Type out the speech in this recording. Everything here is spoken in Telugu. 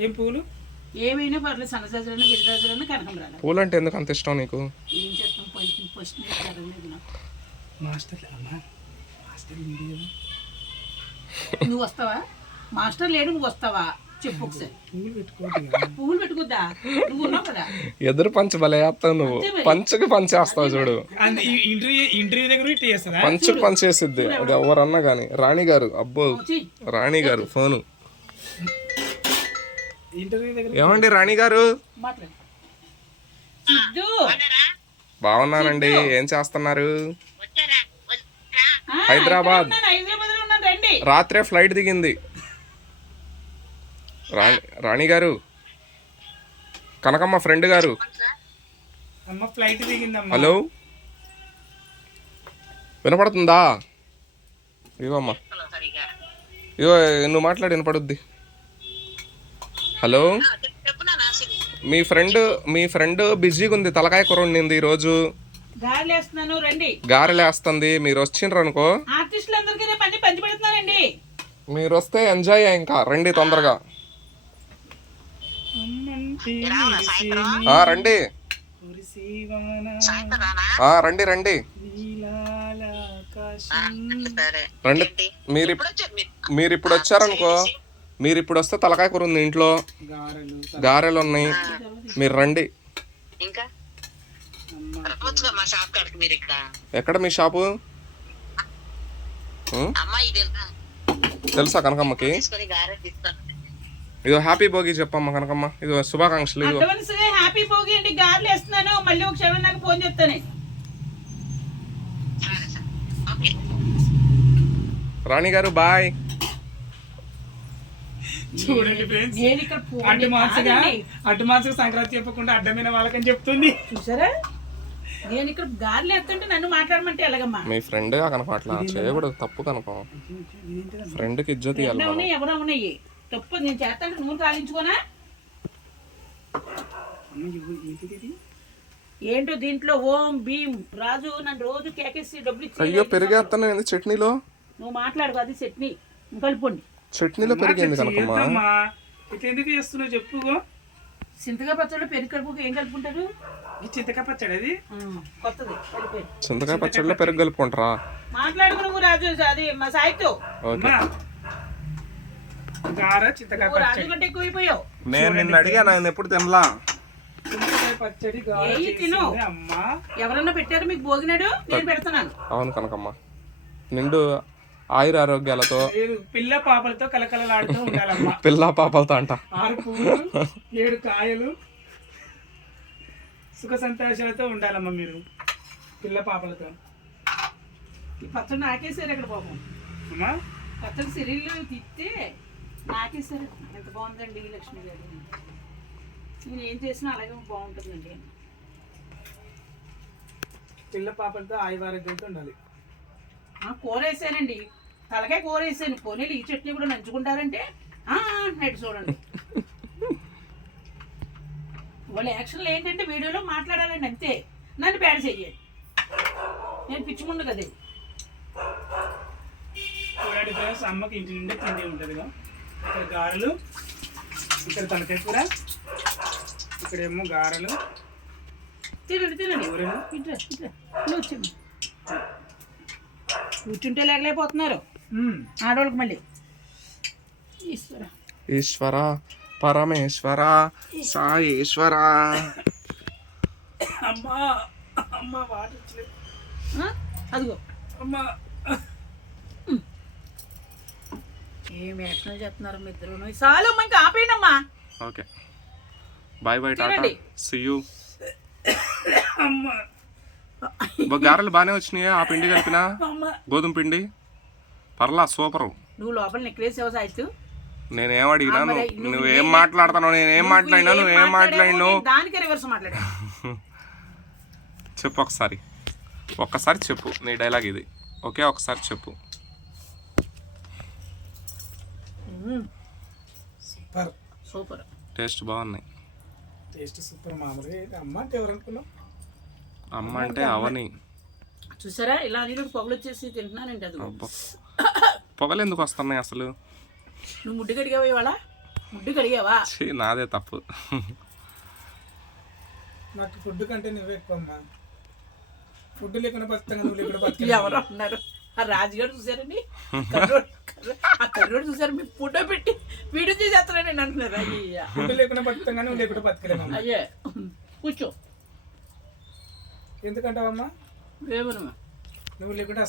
ఏం పూలు ఏమైనా పర్లేదు, సన్నజాజులను గిరిజాజులను కనకంబరాలు. పూలు అంటే ఎందుకు అంత ఇష్టం నీకు? ఏం చేస్తాం, ఫస్ట్ చదవలేదు నాకు. మాస్టర్ అమ్మా, మాస్టర్ ఉంది కదా. నువ్వు వస్తావా? మాస్టర్ లేడు, నువ్వు వస్తావా చెప్పు ఒకసారి. పూలు పెట్టుకోవద్దు. పువ్వులు పెట్టుకుద్దా? నువ్వు ఉన్నావు కదా. ఎదురు పంచ భలే వేస్తావు నువ్వు. పంచకి పంచేస్తావు చూడు. ఇంటర్వ్యూ దగ్గర ఇట్లా చేస్తారా? పంచకి పంచేసిద్ది అది ఎవరన్నా కానీ. రాణి గారు, అబ్బో రాణి గారు ఫోను. ఇంటర్వ్యూ దగ్గర ఏమండి రాణి గారు? మాట్లాడు. సిద్ధు బాగున్నానండి. ఏం చేస్తున్నారు? హైదరాబాద్ హైదరాబాద్ లో ఉన్నాను, రండి. రాత్రే ఫ్లైట్ దిగింది. రాణి గారు, కనకమ్మ ఫ్రెండ్ గారు. అమ్మ ఫ్లైట్ దిగిందమ్మా. హలో, వినపడుతుందా? ఇగో అమ్మా, ఇగో నువ్వు మాట్లాడి వినపడుద్ది. హలో, మీ ఫ్రెండ్ బిజీగా ఉంది, తలకాయ కూర వండింది ఈరోజు. గాలిలేస్తున్నాను, రండి. గారెలేస్తుంది. మీరు వచ్చిండ్రు అనుకో, ఆర్టిస్టులందరికీ రేపు అన్ని పంచి పెడుతున్నారండి. మీరు వస్తే ఎంజాయ్. ఇంకా రండి తొందరగా. రండి రండి రండి రండి. మీరు ఇప్పుడు వచ్చారనుకో, మీరు ఇప్పుడు వస్తే తలకాయ కూర ఉంది ఇంట్లో, గారెలు ఉన్నాయి. మీరు రండి. ఎక్కడ మీ షాపు? తెలుసా కనకమ్మకి? ఇదో హ్యాపీ భోగి చెప్పమ్మా కనకమ్మ. ఇదో శుభాకాంక్షలు. ఇదో అడ్వాన్స్గా హ్యాపీ భోగి అండి. గారెలు వేస్తున్నాను, మళ్ళీ ఒక క్షణం నాకు ఫోన్ చేస్తాను. రాణి గారు బాయ్. చూడండి ఫ్రెండ్స్, అడ్డు మాసగా సంక్రాంతి చెప్పకుండా అడ్డమైన వాళ్ళకని చెప్తుంది. చూసారా, నేను ఇక్కడ గారెలు వేస్తుంటే నన్ను మాట్లాడమంటే ఎలాగమ్మా? మీ ఫ్రెండ్ కనుక అట్లా చేయకూడదు, తప్పు కనుక. ఫ్రెండ్కి ఇజ్జత్ ఇవ్వాలి. ఎవరో ఉన్నాయి తప్పు. నేను చేస్తాను, నువ్వు కాలించుకోనా? ఏంటో దీంట్లో ఓం భీమ్ రాజు నన్ను రోజు కేకేసి డబ్బులు ఇచ్చి. అయ్యో పెరిగేస్తాను ఏంది చట్నీలో? నువ్వు మాట్లాడు, అది చట్నీ కలుపుకోండి. చట్నీలో పెరిగింది కనుకమ్మా. ఇట్లా ఎందుకు చేస్తున్నావు చెప్పు. చింతకాయ పచ్చడిలో పెరుగు కలుపుకు ఏం కలుపుకుంటారు? చింతకాయ పచ్చడి అది కొత్తది. చింతకాయ పచ్చడిలో పెరుగు కలుపుకుంటారా? మాట్లాడుకు నువ్వు రాజు, అది మా సాయితో. రాజు కంటే ఎక్కువైపోయావు. నేను నిన్ను అడిగా, నేను ఎప్పుడు తినలా. పచ్చడి తిను. ఎవరన్నా పెట్టారు మీకు భోగినాడు? నేను పెడుతున్నాను. అవును కనకమ్మ, నిండు ఆయుర ఆరోగ్యాలతో పిల్ల పాపలతో కలకలలాడుతూ ఉండాలమ్మా. పిల్ల పాపలతో అంట. 6 పువ్వులు 7 కాయలు సుఖ సంతోషాలతో ఉండాలమ్మా మీరు పిల్ల పాపలతో. ఈ పచ్చడి నాకేసారు అక్కడ పాపం. పచ్చడి సిరిల్లు తిత్తే నాకేసారు. ఎంత బాగుందండి లక్ష్మి గారు. నేను ఏం చేసినా అలాగే బాగుంటుందండి. పిల్ల పాపలతో ఆయువారోగ్యంతో ఉండాలి. కూర వేసానండి, తలకాయ కూర వేసాను. పోనీలు ఈ చట్నీ కూడా నంచుకుంటారంటే నైట్ చూడండి. వాళ్ళ యాక్షన్లు ఏంటంటే వీడియోలో మాట్లాడాలండి అంతే, నన్ను బ్యాడ్ చెయ్యాలి. నేను పిచ్చిముండు కదా. చూడండి ఫ్రెండ్స్, అమ్మకి ఇంటి నుండి తిండి ఉంటుంది. ఇక్కడ గారెలు, ఇక్కడ తలకాయ కూర, ఇక్కడేమో గారెలు. తినండి తినండి. ఇట్లా ఇట్లా వచ్చి కూర్చుంటే లేకలేకపోతున్నారు ఆడవాళ్ళకి. మళ్ళీ ఈశ్వర ఈశ్వర పరమేశ్వర సాయేశ్వర. అమ్మా అమ్మ వాటర్ వచ్చలేదు. అదిగో అమ్మా ఏం యాక్షన్ చేస్తున్నారు మీ ఇద్దరు. చాలు అమ్మా, ఇంకా ఆపేయండమ్మా. Okay, bye bye, tata, see you. అమ్మా గారెలు బాగానే వచ్చినాయి. ఆ పిండి కలిపిన గోధుమ పిండి పర్లా, సూపరు. నువ్వు లోపల నెక్లేసావు సాయితు. నేనేం అడిగినా నువ్వేం మాట్లాడుతున్నావు? నేనేం మాట్లాడినా నువ్వేం మాట్లాడినావు? దానికే రివర్స్ మాట్లాడా. చెప్పు ఒక్కసారి చెప్పు నీ డైలాగ్ ఇది. ఓకే, ఒకసారి చెప్పు. సూపర్ సూపర్, టేస్ట్ బాగున్నాయి. Taste super. మామూలుగా అమ్మ అంటే ఎవరు అనుకున్నావు? అమ్మ అంటే అవని. చూసారా, ఇలా నేను పొగలు వచ్చేసి తింటున్నానండి. అది పొగలు ఎందుకు వస్తున్నాయి అసలు? నువ్వు ముడ్డు కడిగావు ఇవాళ? ముడ్డు కడిగావా? ఛీ, నాదే తప్పు. నాకు ఫుడ్ కంటే నువ్వే ఎక్కువ అమ్మా. ఫుడ్ లేకుండా బతుకుతాను, నువ్వు లేకుండా బతుకు. ఎవరు అన్నారు? ఆ రాజుగారు చూసారండి, ఆ కర్రోడు చూసారు, మీ ఫోటో పెట్టి వీడియో చేసేస్తారని అంటున్నారు. అయ్యా ఫుడ్ లేకుండా బతుకుతాం కానీ నువ్వు లేకుండా బతకలేము. అయ్యే కూర్చో. ఎందుకంటావమ్మా? ఏమన్నా నువ్వు లేకుండా